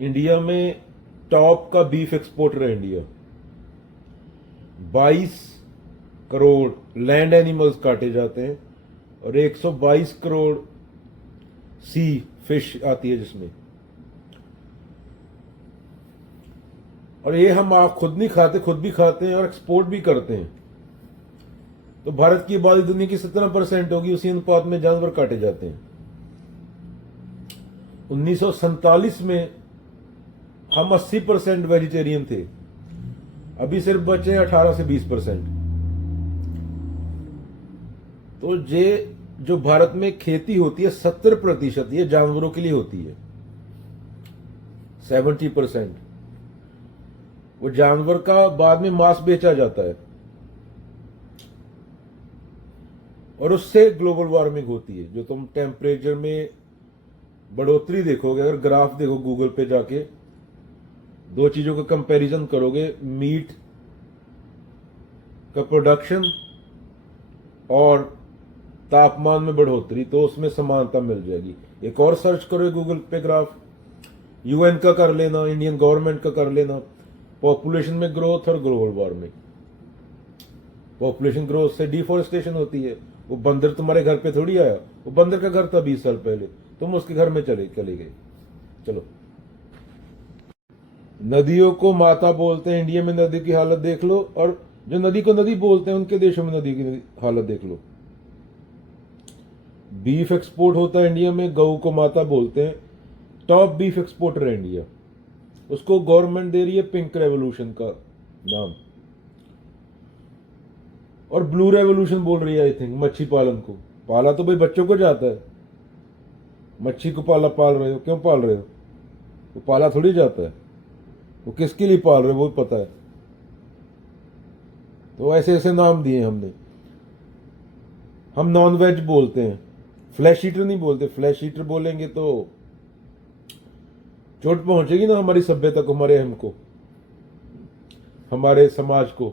India में top का beef exporter है इंडिया। 22 करोड़ लैंड एनिमल्स काटे जाते हैं और 122 करोड़ सी फिश आती है जिसमें, और ये हम आप खुद नहीं खाते, खुद भी खाते हैं और एक्सपोर्ट भी करते हैं। तो भारत की आबादी दुनिया की 17% होगी, उसी अनुपात में जानवर काटे जाते हैं। 1947 में हम 80% वेजिटेरियन थे, अभी सिर्फ बचे 18 से 20%। तो ये जो भारत में खेती होती है 70% ये जानवरों के लिए होती है। 70% वो जानवर का बाद में मांस बेचा जाता है, और उससे ग्लोबल वार्मिंग होती है। जो तुम टेम्परेचर में बढ़ोतरी देखोगे, अगर ग्राफ देखो गूगल पे जाके, दो चीजों का कंपैरिजन करोगे, मीट का प्रोडक्शन और तापमान में बढ़ोतरी, तो उसमें समानता मिल जाएगी। एक और सर्च करो गूगल पे ग्राफ, यूएन का कर लेना, इंडियन गवर्नमेंट का कर लेना, पॉपुलेशन में ग्रोथ और ग्लोबल वार्मिंग। पॉपुलेशन ग्रोथ से डिफोरेस्टेशन होती है। वो बंदर तुम्हारे घर पे थोड़ी आया, वो बंदर का घर था 20 साल पहले, तुम उसके घर में चले गए। चलो, नदियों को माता बोलते हैं, इंडिया में नदी की हालत देख लो, और जो नदी को नदी बोलते हैं उनके देशों में नदी की हालत देख लो। बीफ एक्सपोर्ट होता है इंडिया में, गऊ को माता बोलते हैं। टॉप बीफ एक्सपोर्टर है इंडिया, उसको गवर्नमेंट दे रही है पिंक रेवोल्यूशन का नाम, और ब्लू रेवोल्यूशन बोल रही है आई थिंक मच्छी पालन को। पाला तो भाई बच्चों को जाता है, मच्छी को पाल रहे हो, क्यों पाल रहे हो? वो पाला थोड़ी जाता है, वो किसके लिए पाल रहे हो वो पता है। तो ऐसे ऐसे नाम दिए हमने। हम नॉन वेज बोलते हैं, फ्लैश ईटर नहीं बोलते। फ्लैश ईटर बोलेंगे तो चोट पहुंचेगी ना हमारी सभ्यता को, हमारे हम को, हमारे समाज को।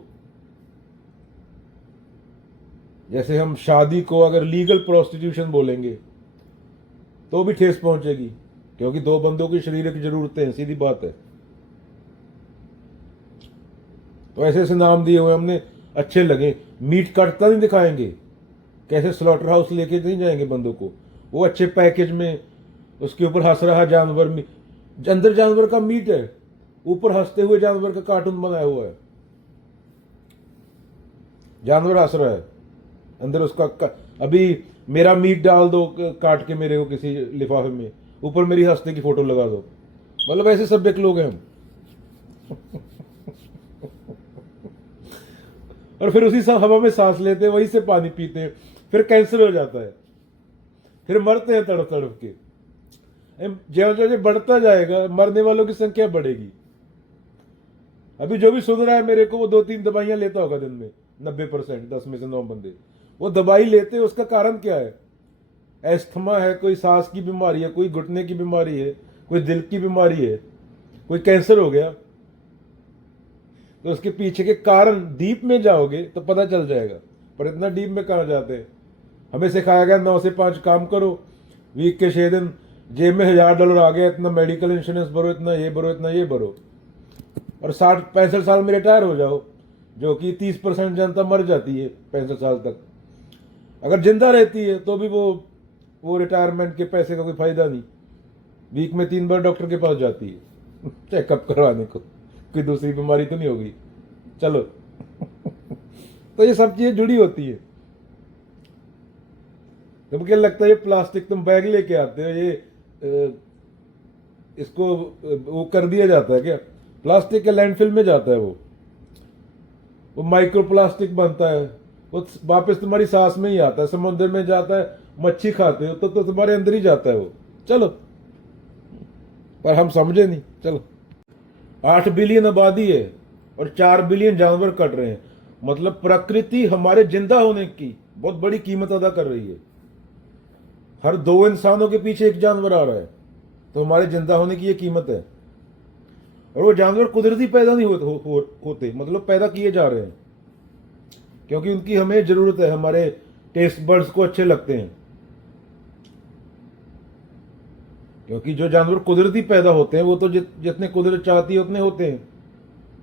जैसे हम शादी को अगर लीगल प्रोस्टिट्यूशन बोलेंगे तो भी ठेस पहुंचेगी, क्योंकि दो बंदों की शारीरिक जरूरतें हैं, सीधी बात है। तो ऐसे ऐसे नाम दिए हुए हमने, अच्छे लगे। मीट कटता नहीं दिखाएंगे, कैसे स्लॉटर हाउस लेके नहीं जाएंगे बंदों को, वो अच्छे पैकेज में, उसके ऊपर हंस रहा जानवर, अंदर जानवर का मीट है, ऊपर हंसते हुए जानवर का कार्टून बनाया हुआ है। जानवर हंस रहा है, अंदर उसका अभी मेरा मीट डाल दो काट के मेरे को किसी लिफाफे में, ऊपर मेरी हंसते की फोटो लगा दो। मतलब ऐसे सभ्यक लोग हैं हम। और फिर उसी सब हवा में सांस लेते हैं, वहीं से पानी पीते हैं, फिर कैंसर हो जाता है, फिर मरते हैं तड़प तड़प के। जो जो बढ़ता जाएगा मरने वालों की संख्या बढ़ेगी। अभी जो भी सुन रहा है मेरे को, वो 2-3 दवाइयां लेता होगा दिन में। 90%, 10 में से 9 बंदे वो दवाई लेते हैं। उसका कारण क्या है? एस्थमा है, कोई सांस की बीमारी है, कोई घुटने की बीमारी है, कोई दिल की बीमारी है, कोई कैंसर हो गया। तो उसके पीछे के कारण डीप में जाओगे तो पता चल जाएगा, पर इतना डीप में कहाँ जाते हैं। हमें सिखाया गया 9 से 5 काम करो, वीक के 6 दिन, जेब में $1000 आ गया, इतना मेडिकल इंश्योरेंस भरो, इतना ये भरो, इतना ये भरो, और 60-65 साल में रिटायर हो जाओ। जो कि 30% जनता मर जाती है 65 साल तक। अगर जिंदा रहती है तो भी वो रिटायरमेंट के पैसे का कोई फायदा नहीं। वीक में 3 बार डॉक्टर के पास जाती है चेकअप करवाने को, कोई दूसरी बीमारी तो नहीं होगी। चलो तो ये सब चीजें जुड़ी होती है। तुम क्या लगता है ये प्लास्टिक तुम बैग लेके आते हो, ये इसको वो कर दिया जाता है क्या? प्लास्टिक के लैंडफिल में जाता है, वो माइक्रो प्लास्टिक बनता है, वो वापस तुम्हारी सांस में ही आता है, समुद्र में जाता है, मच्छी खाते हो तो तुम्हारे अंदर ही जाता है वो। चलो, पर हम समझे नहीं। चलो, 8 बिलियन आबादी है और 4 बिलियन जानवर कट रहे हैं। मतलब प्रकृति हमारे जिंदा होने की बहुत बड़ी कीमत अदा कर रही है। हर 2 इंसानों के पीछे एक जानवर आ रहा है, तो हमारे जिंदा होने की ये कीमत है। और वो जानवर कुदरती पैदा नहीं होते, मतलब पैदा किए जा रहे हैं, क्योंकि उनकी हमें जरूरत है, हमारे टेस्ट बर्ड्स को अच्छे लगते हैं। क्योंकि जो जानवर कुदरती पैदा होते हैं वो तो जितने कुदरत चाहती है उतने होते हैं।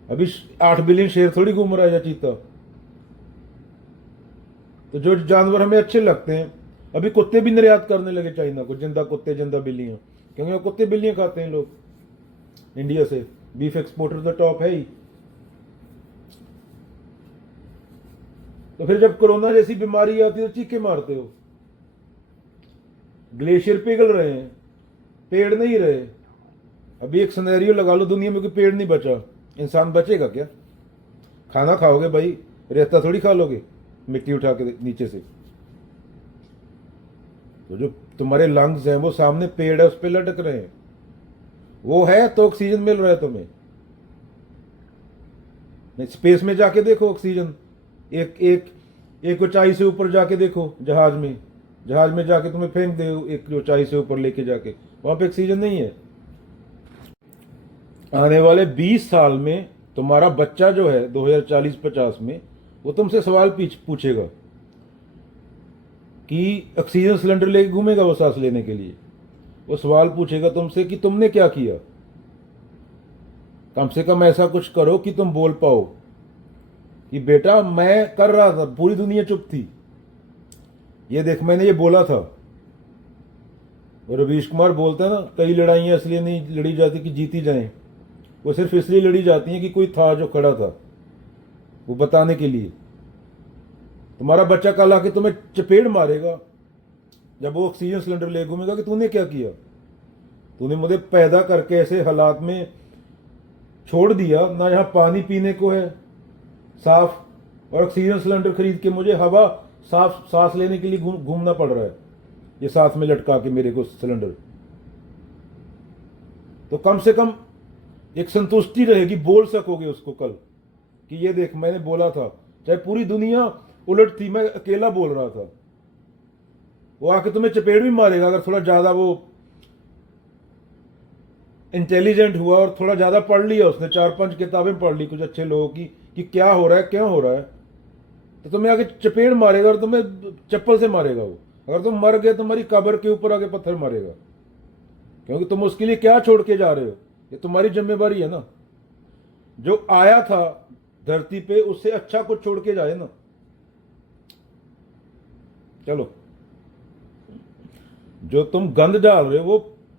अभी 8 बिलियन शेर थोड़ी घूम रहा है या चीता। तो जो जानवर हमें अच्छे लगते हैं, अभी कुत्ते भी निर्यात करने लगे चाइना को, जिंदा कुत्ते जिंदा बिल्लियां, क्योंकि वो कुत्ते बिल्लियां खाते हैं लोग। इंडिया से बीफ एक्सपोर्टर तो टॉप है ही। तो फिर जब कोरोना जैसी बीमारी आती है तो चीखे मारते हो। ग्लेशियर पिघल रहे हैं, पेड़ नहीं रहे। अभी एक सिनेरियो लगा लो, दुनिया में कोई पेड़ नहीं बचा, इंसान बचेगा क्या? खाना खाओगे भाई, रेता थोड़ी खा लोगे मिट्टी उठा के नीचे से। तो जो तुम्हारे लंग्स हैं वो सामने पेड़ है उस पर लटक रहे हैं, वो है तो ऑक्सीजन मिल रहा है तुम्हें। स्पेस में जाके देखो ऑक्सीजन, एक एक एक ऊंचाई से ऊपर जाके देखो, जहाज में जाके तुम्हें फेंक दे एक ऊंचाई से ऊपर लेके जाके, वहां पे ऑक्सीजन नहीं है। आने वाले 20 साल में तुम्हारा बच्चा जो है 2040-50 में, वो तुमसे सवाल पूछेगा कि ऑक्सीजन सिलेंडर लेके घूमेगा वो सांस लेने के लिए। वो सवाल पूछेगा तुमसे कि तुमने क्या किया। कम से कम ऐसा कुछ करो कि तुम बोल पाओ कि बेटा मैं कर रहा था, पूरी दुनिया चुप थी, ये देख मैंने ये बोला था। और रवीश कुमार बोलता है ना, कई लड़ाइयां इसलिए नहीं लड़ी जाती कि जीती जाएं, वो सिर्फ इसलिए लड़ी जाती हैं कि कोई था जो खड़ा था, वो बताने के लिए। तुम्हारा बच्चा कल आके तुम्हें चपेट मारेगा जब वो ऑक्सीजन सिलेंडर ले घूमेगा कि तूने क्या किया, तूने मुझे पैदा करके ऐसे हालात में छोड़ दिया, ना यहाँ पानी पीने को है साफ, और ऑक्सीजन सिलेंडर खरीद के मुझे हवा साफ सांस लेने के लिए घूमना पड़ रहा है, ये साथ में लटका के मेरे को सिलेंडर। तो कम से कम एक संतुष्टि रहेगी, बोल सकोगे उसको कल कि ये देख मैंने बोला था, चाहे पूरी दुनिया उलट थी, मैं अकेला बोल रहा था। वो आके तुम्हें चपेट भी मारेगा अगर थोड़ा ज्यादा वो इंटेलिजेंट हुआ और थोड़ा ज्यादा पढ़ लिया उसने, 4-5 किताबें पढ़ ली कुछ अच्छे लोगों की कि क्या हो रहा है क्यों हो रहा है, तो तुम्हें आके चपेट मारेगा और तुम्हें चप्पल से मारेगा वो। अगर तुम मर गए तुम्हारी कब्र के ऊपर आके पत्थर मारेगा, क्योंकि तुम उसके लिए क्या छोड़ के जा रहे हो, ये तुम्हारी जिम्मेवारी है ना। जो आया था धरती पे उससे अच्छा कुछ छोड़ के जाए ना। चलो, जो तुम गंद डाल रहे हो, वो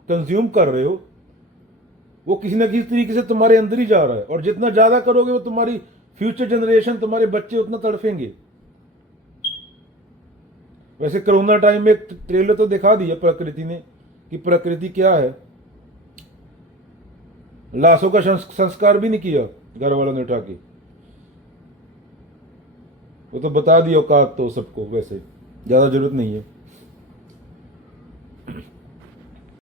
कंज्यूम कर रहे हो, वो किसी ना किसी तरीके से तुम्हारे अंदर ही जा रहा है, और जितना ज्यादा करोगे वो तुम्हारी फ्यूचर जनरेशन, तुम्हारे बच्चे उतना तड़फेंगे। वैसे कोरोना टाइम में एक ट्रेलर तो दिखा दिया प्रकृति ने कि प्रकृति क्या है। लाशों का संस्कार भी नहीं किया घर वालों ने उठा के, वो तो बता दिया औकात तो सबको, वैसे ज्यादा जरूरत नहीं है।